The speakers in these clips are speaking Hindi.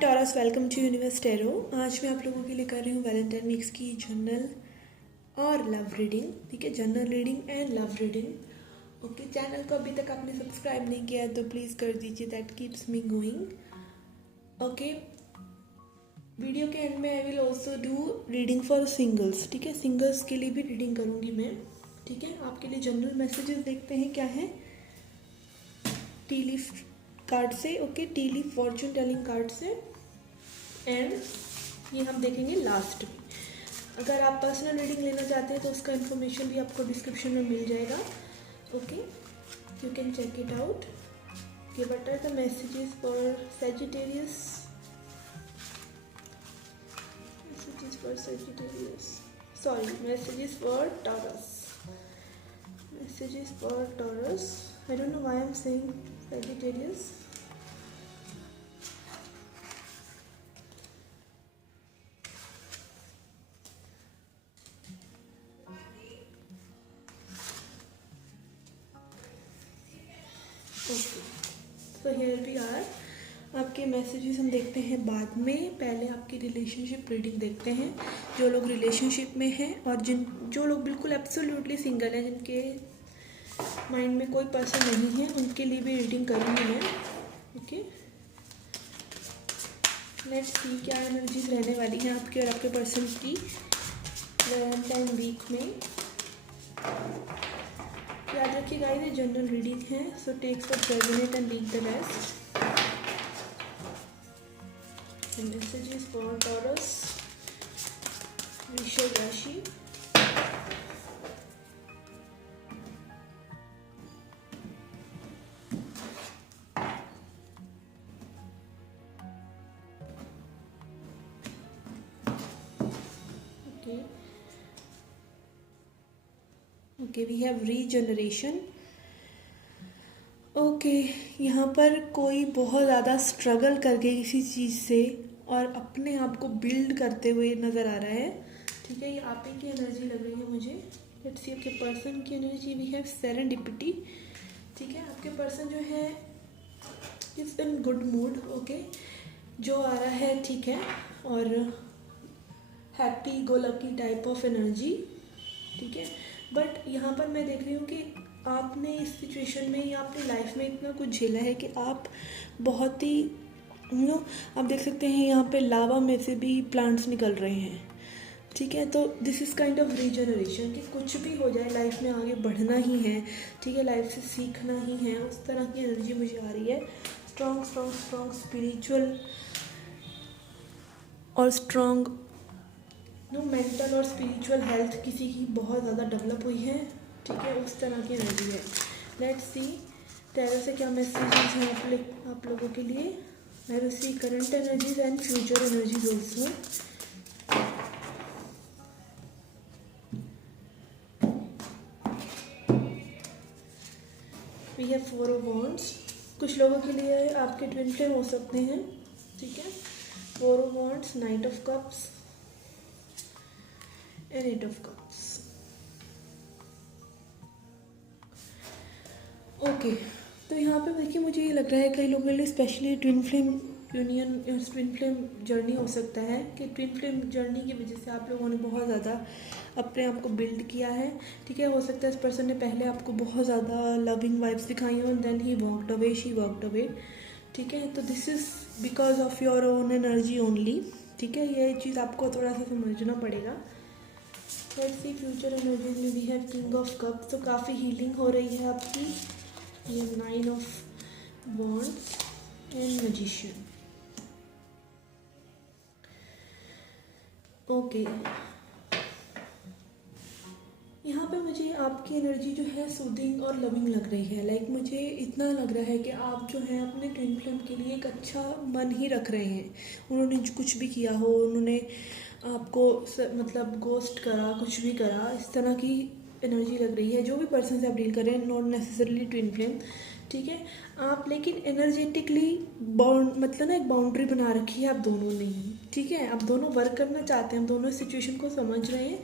Taurus, welcome to universe tarot. आज मैं आप लोगों के लिए कर रही हूँ वैलेंटाइन वीक्स की जनरल और लव रीडिंग। ठीक है, general reading and love reading. Okay, channel को अभी तक आपने सब्सक्राइब नहीं किया है तो प्लीज़ कर दीजिए, that keeps me going. Okay, video के एंड में I will also do reading for singles. ठीक है, सिंगल्स के लिए भी रीडिंग करूँगी मैं। ठीक है, आपके लिए जनरल मैसेजेस देखते हैं क्या है टी लीफ कार्ड से। Okay, T leaf Fortune telling card से। एंड ये हम देखेंगे लास्ट में। अगर आप पर्सनल रीडिंग लेना चाहते हैं तो उसका इन्फॉर्मेशन भी आपको डिस्क्रिप्शन में मिल जाएगा। Okay, you can check it out. कि what are the messages for Sagittarius, messages for Taurus, messages for Taurus. I don't know why I'm saying Sagittarius. Okay, so here we are. आपके मैसेजेस हम देखते हैं बाद में। पहले आपकी रिलेशनशिप रीडिंग देखते हैं। जो लोग रिलेशनशिप में हैं और जो लोग बिल्कुल एब्सोल्युटली सिंगल हैं, जिनके माइंड में कोई पर्सन नहीं है, उनके लिए भी रीडिंग करूँगी मैं। ओके, लेट्स सी क्या एनर्जीज रहने वाली हैं आपके और आपके पर्सन की वैलेंटाइन वीक में। याद रखिए गाइस, ये जनरल रीडिंग है, so takes for present and leave the rest. Messages for Taurus, वृषभ राशि। Okay, we have regeneration. Okay, यहाँ पर कोई बहुत ज़्यादा स्ट्रगल करके किसी चीज़ से और अपने आप को बिल्ड करते हुए नज़र आ रहा है। ठीक है, ये आप ही की एनर्जी लग रही है मुझे। लेट्स सी आपके पर्सन की एनर्जी। We have serendipity. ठीक है, आपके पर्सन जो है is in good mood. Okay, जो आ रहा है ठीक है, और happy go lucky type of energy. ठीक है, बट यहाँ पर मैं देख रही हूँ कि आपने इस सिचुएशन में या अपनी लाइफ में इतना कुछ झेला है कि आप बहुत ही आप देख सकते हैं यहाँ पे लावा में से भी प्लांट्स निकल रहे हैं। ठीक है, तो this is kind of regeneration कि कुछ भी हो जाए लाइफ में आगे बढ़ना ही है। ठीक है, लाइफ से सीखना ही है, उस तरह की एनर्जी मुझे आ रही है। स्ट्रॉन्ग स्ट्रॉन्ग स्ट्रॉन्ग स्पिरिचुअल और स्ट्रॉन्ग मेंटल और स्पिरिचुअल हेल्थ किसी की बहुत ज़्यादा डेवलप हुई है। ठीक है, उस तरह की एनर्जी है। लेट्स सी टैरो से क्या मैसेजेस हैं आप लोगों के लिए। I will see current energies and future energies also. We have 4 of wands. कुछ लोगों के लिए आपके ट्विन फ्लेम हो सकते हैं। ठीक है, 4 of wands, night of cups and 8 of cups. Okay, तो यहाँ पे देखिए मुझे ये लग रहा है कई लोगों के लिए specially twin flame union, twin flame journey हो सकता है कि ट्विन फ्लेम जर्नी की वजह से आप लोगों ने बहुत ज़्यादा अपने आप को बिल्ड किया है। ठीक है, हो सकता है इस पर्सन ने पहले आपको बहुत ज़्यादा लविंग वाइब्स दिखाई हो, then he walked away, she walked away. ठीक है, तो this is because of your own energy only. ठीक है, ये चीज़ आपको थोड़ा सा समझना पड़ेगा। लेट्स सी फ्यूचर एनर्जीज में we have king of cups. तो काफ़ी हीलिंग हो रही है आपकी। ये 9 of wands and magician. Okay, यहाँ पे मुझे आपकी एनर्जी जो है सूदिंग और लविंग लग रही है। लाइक मुझे इतना लग रहा है कि आप जो है अपने ट्विन फ्लेम के लिए एक अच्छा मन ही रख रहे हैं। उन्होंने जो कुछ भी किया हो, उन्होंने आपको मतलब गोस्ट करा, कुछ भी करा, इस तरह की एनर्जी लग रही है। जो भी पर्सन से आप डील कर रहे हैं, नॉट नेसेसरली ट्विन फ्लेम। ठीक है, आप लेकिन एनर्जेटिकली मतलब ना एक बाउंड्री बना रखी है आप दोनों ने ही। ठीक है, आप दोनों वर्क करना चाहते हैं, हम दोनों सिचुएशन को समझ रहे हैं,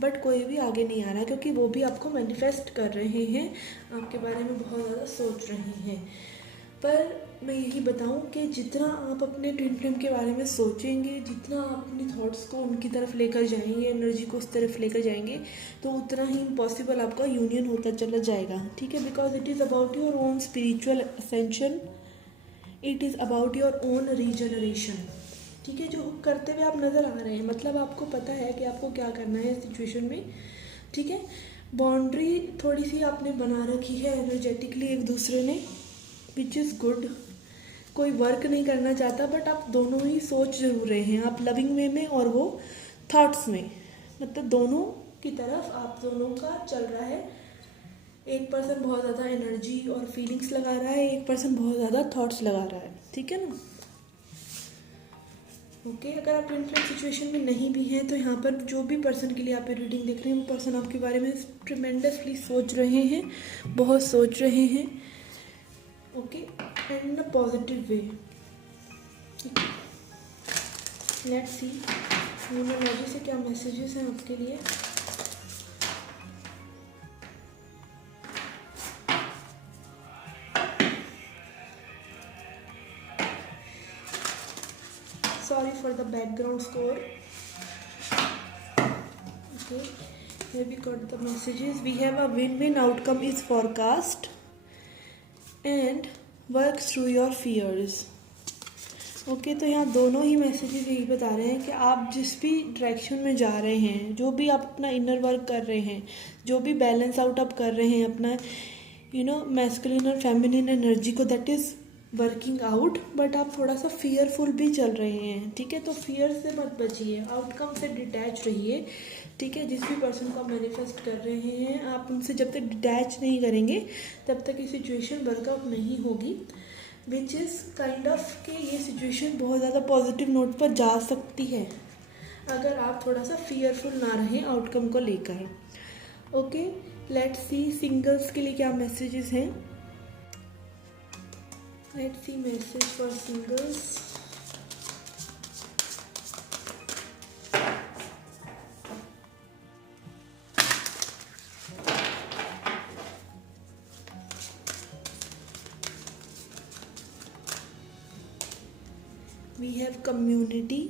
बट कोई भी आगे नहीं आ रहा क्योंकि वो भी आपको मैनिफेस्ट कर रहे हैं, आपके बारे में बहुत ज़्यादा सोच रहे हैं। पर मैं यही बताऊं कि जितना आप अपने ट्विन फ्लेम के बारे में सोचेंगे, जितना आप अपनी थॉट्स को उनकी तरफ लेकर जाएंगे, एनर्जी को उस तरफ लेकर जाएंगे, तो उतना ही इम्पॉसिबल आपका यूनियन होता चला जाएगा, ठीक है। Because it is about your own spiritual ascension, it is about your own regeneration, ठीक है। जो करते हुए आप नज़र आ रहे हैं, मतलब आपको पता है कि आपको क्या करना है इस सिचुएशन में, ठीक है। बाउंड्री थोड़ी सी आपने बना रखी है एनर्जेटिकली एक दूसरे ने, विच इज़ गुड। कोई वर्क नहीं करना चाहता, बट आप दोनों ही सोच जरूर रहे हैं, आप लविंग वे में और वो थॉट्स में, मतलब दोनों की तरफ आप दोनों का चल रहा है। एक पर्सन बहुत ज़्यादा एनर्जी और फीलिंग्स लगा रहा है, एक पर्सन बहुत ज़्यादा थॉट्स लगा रहा है, ठीक है ना। ओके अगर आप ट्विन फ्लेम सिचुएशन में नहीं भी हैं तो यहाँ पर जो भी पर्सन के लिए आप रीडिंग देख रहे हैं, वो पर्सन आपके बारे में ट्रिमेंडसली सोच रहे हैं, बहुत सोच रहे हैं, okay, and in a positive way. Let's see numerology से क्या मैसेजेस हैं आपके लिए। Sorry for the background score. Okay, here we got the messages. We have a win-win outcome is forecast and work through your fears. Okay तो यहाँ दोनों ही मैसेजेस यही बता रहे हैं कि आप जिस भी डायरेक्शन में जा रहे हैं, जो भी आप अपना इनर वर्क कर रहे हैं, जो भी बैलेंस आउट आप कर रहे हैं अपना मैस्कुलिन और फेमिनिन एनर्जी को, that is working out, but आप थोड़ा सा फियरफुल भी चल रहे हैं, ठीक है। तो फियर से मत बचिए, आउटकम से डिटैच रहिए, ठीक है। जिस भी पर्सन को आप मैनिफेस्ट कर रहे हैं, आप उनसे जब तक डिटैच नहीं करेंगे तब तक ये सिचुएशन वर्कआउट नहीं होगी, विच इज़ काइंड ऑफ कि ये सिचुएशन बहुत ज़्यादा पॉजिटिव नोट पर जा सकती है अगर आप थोड़ा सा फियरफुल ना रहें आउटकम को लेकर। ओके लेट्स सी सिंगल्स के लिए क्या मैसेजेस हैं। Let's see message for singles. We have community.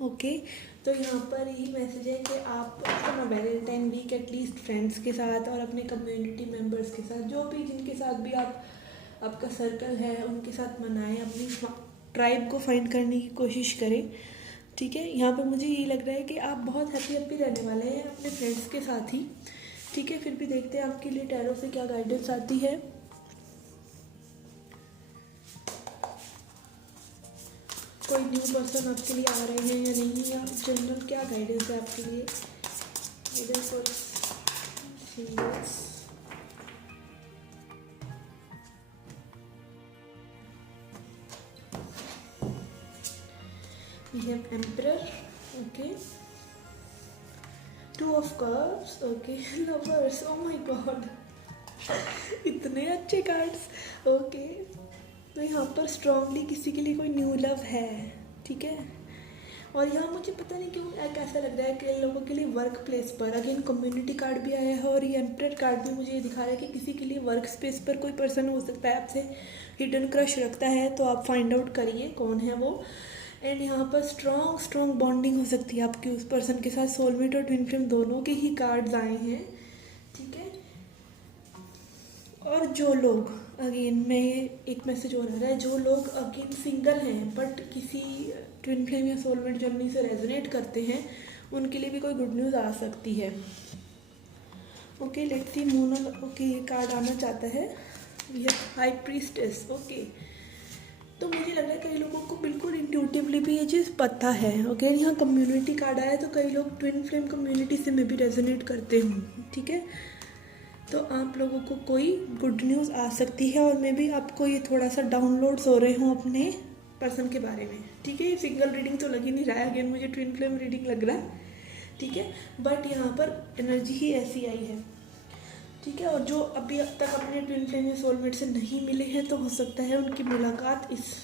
Okay तो यहाँ पर यही मैसेज है कि आप अपना वैलेंटाइन वीक एटलीस्ट फ्रेंड्स के साथ और अपने कम्युनिटी मेंबर्स के साथ, जो भी जिनके साथ भी आपका सर्कल है, उनके साथ मनाएं, अपनी ट्राइब को फाइंड करने की कोशिश करें, ठीक है। यहाँ पर मुझे ये लग रहा है कि आप बहुत हैप्पी रहने वाले हैं अपने फ्रेंड्स के साथ ही, ठीक है। फिर भी देखते हैं आपके लिए टैरो से क्या गाइडेंस आती है। कोई न्यू पर्सन आपके लिए आ रहे हैं या नहीं, या जनरल क्या गाइडेंस है आपके लिए। Guidance for singles. We have Emperor, okay, Two of Cups, okay, Lovers, oh my God, इतने अच्छे कार्ड्स, ओके। तो यहाँ पर स्ट्रांगली किसी के लिए कोई न्यू लव है, ठीक है। और यहाँ मुझे पता नहीं क्यों ऐसा लग रहा है कि लोगों के लिए वर्क प्लेस पर, अगेन कम्युनिटी कार्ड भी आया है और ये एम्परर कार्ड भी मुझे ये दिखा रहा है कि किसी के लिए वर्क स्पेस पर कोई पर्सन हो सकता है आपसे हिडन क्रश रखता है, तो आप फाइंड आउट करिए कौन है वो। एंड यहाँ पर स्ट्रॉन्ग बॉन्डिंग हो सकती है आपकी उस पर्सन के साथ। सोलमेट और ट्विन फ्लेम दोनों के ही कार्ड्स आए हैं, ठीक है। और जो लोग, अगेन मैं ये एक मैसेज और आ रहा है, जो लोग अगेन सिंगल हैं बट किसी ट्विन फ्लेम या सोलमेट जर्नी से रेजोनेट करते हैं, उनके लिए भी कोई गुड न्यूज़ आ सकती है। Okay let's see moon, okay ये कार्ड आना चाहता है, ये हाई प्रीस्टेस, ओके। तो मुझे लग रहा है कई लोगों को बिल्कुल इंट्यूटिवली भी ये चीज़ पता है, ओके। यहाँ कम्युनिटी कार्ड आया तो कई लोग ट्विन फ्लेम कम्युनिटी से में भी रेजोनेट करते हूँ, ठीक है। तो आप लोगों को कोई गुड न्यूज़ आ सकती है, और मे भी आपको ये थोड़ा सा डाउनलोड्स हो रहे हों अपने पर्सन के बारे में, ठीक है। ये सिंगल रीडिंग तो लग ही नहीं रहा है, अगेन मुझे ट्विन फ्लेम रीडिंग लग रहा है, ठीक है। बट यहाँ पर एनर्जी ही ऐसी आई है, ठीक है। और जो अभी अब तक अपने ट्विन फ्लेम या सोलमेट से नहीं मिले हैं, तो हो सकता है उनकी मुलाकात इस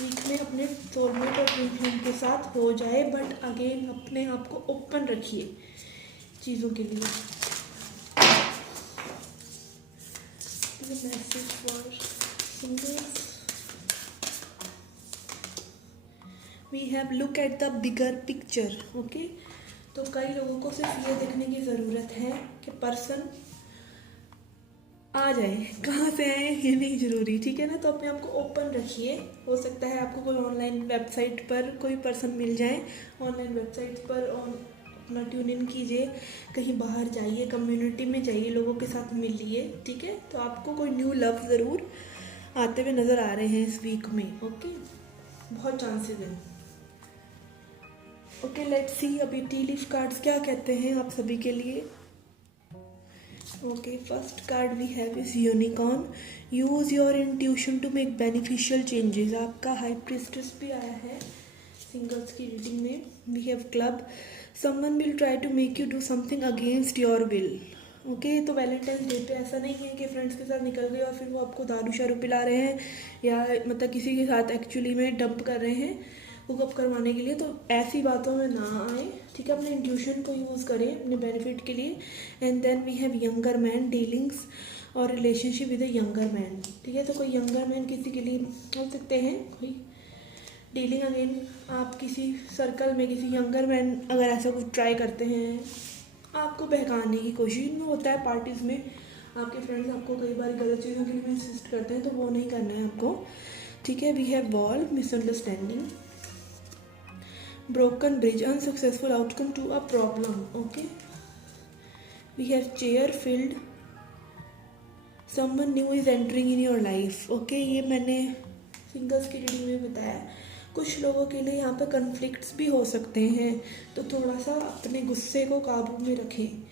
वीक में अपने सोलमेट और ट्विन फ्लेम के साथ हो जाए, बट अगेन अपने आप को ओपन रखिए चीज़ों के लिए। Message for singles. We have look at the bigger picture. Okay, तो कई लोगों को सिर्फ ये देखने की ज़रूरत है कि पर्सन आ जाए, कहाँ से आए ये नहीं ज़रूरी, ठीक है ना। तो अपने आप को ओपन रखिए, हो सकता है आपको कोई ऑनलाइन वेबसाइट पर कोई पर्सन मिल जाए, ऑनलाइन वेबसाइट पर अपना ट्यून इन कीजिए, कहीं बाहर जाइए, कम्युनिटी में जाइए, लोगों के साथ मिलिए, ठीक है। तो आपको कोई न्यू लव ज़रूर आते हुए नज़र आ रहे हैं इस वीक में। ओके, बहुत चांसेस हैं। ओके, लेट्स सी अभी टी लीफ कार्ड्स क्या कहते हैं आप सभी के लिए। Okay, first card we have is unicorn. Use your intuition to make beneficial changes. आपका हाई प्रिस्टेस भी आया है सिंगल्स की रीडिंग में। We have club. Someone will try to make you do something against your will. Okay, तो वैलेंटाइन डे पे ऐसा नहीं है कि फ्रेंड्स के साथ निकल गए और फिर वो आपको दारू शारू पिला रहे हैं या मतलब किसी के साथ एक्चुअली में डंप कर रहे हैं हुकअप करवाने के लिए। तो ऐसी बातों में ना आए, ठीक है। अपने इंट्यूशन को यूज़ करें अपने बेनिफिट के लिए। And then we have younger man dealings और relationship with a younger man, ठीक है। तो कोई यंगर मैन किसी के लिए हो सकते हैं, कोई डीलिंग अगेन आप किसी सर्कल में किसी यंगर मैन अगर ऐसा कुछ ट्राई करते हैं, आपको बहकाने की कोशिश में होता है। पार्टीज़ में आपके फ्रेंड्स आपको कई बार गलत चीज़ों के लिए इंसिस्ट करते हैं, तो वो नहीं करना है आपको, ठीक है। We have wall, misunderstanding, broken bridge, unsuccessful outcome to a problem. Okay, we have chair filled, someone new is entering in your life. Okay, ये मैंने सिंगल्स की रीडिंग में बताया। कुछ लोगों के लिए यहाँ पे कन्फ्लिक्ट्स भी हो सकते हैं, तो थोड़ा सा अपने गुस्से को काबू में रखें,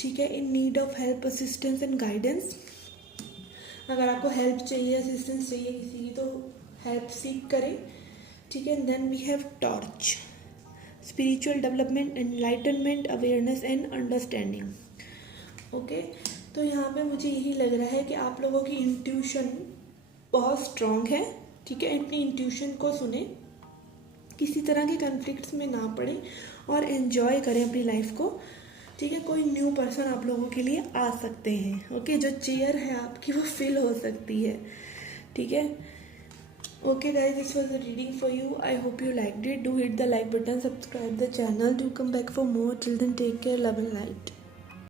ठीक है। In need of help, assistance and guidance. अगर आपको हेल्प चाहिए, असिस्टेंस चाहिए किसी की, तो हेल्प सीख करें, ठीक है। Then we have torch, spiritual development, enlightenment, awareness and understanding. Okay, तो यहाँ पे मुझे यही लग रहा है कि आप लोगों की इंट्यूशन बहुत स्ट्रॉन्ग है, ठीक है। अपनी इंट्यूशन को सुने, किसी तरह के कन्फ्लिक्ट्स में ना पड़े और एंजॉय करें अपनी लाइफ को, ठीक है। कोई न्यू पर्सन आप लोगों के लिए आ सकते हैं। ओके, जो चेयर है आपकी वो फिल हो सकती है, ठीक है। Okay guys, this was the reading for you. I hope you liked it. Do hit the like button, subscribe the channel, do come back for more. Till then, take care, love and light.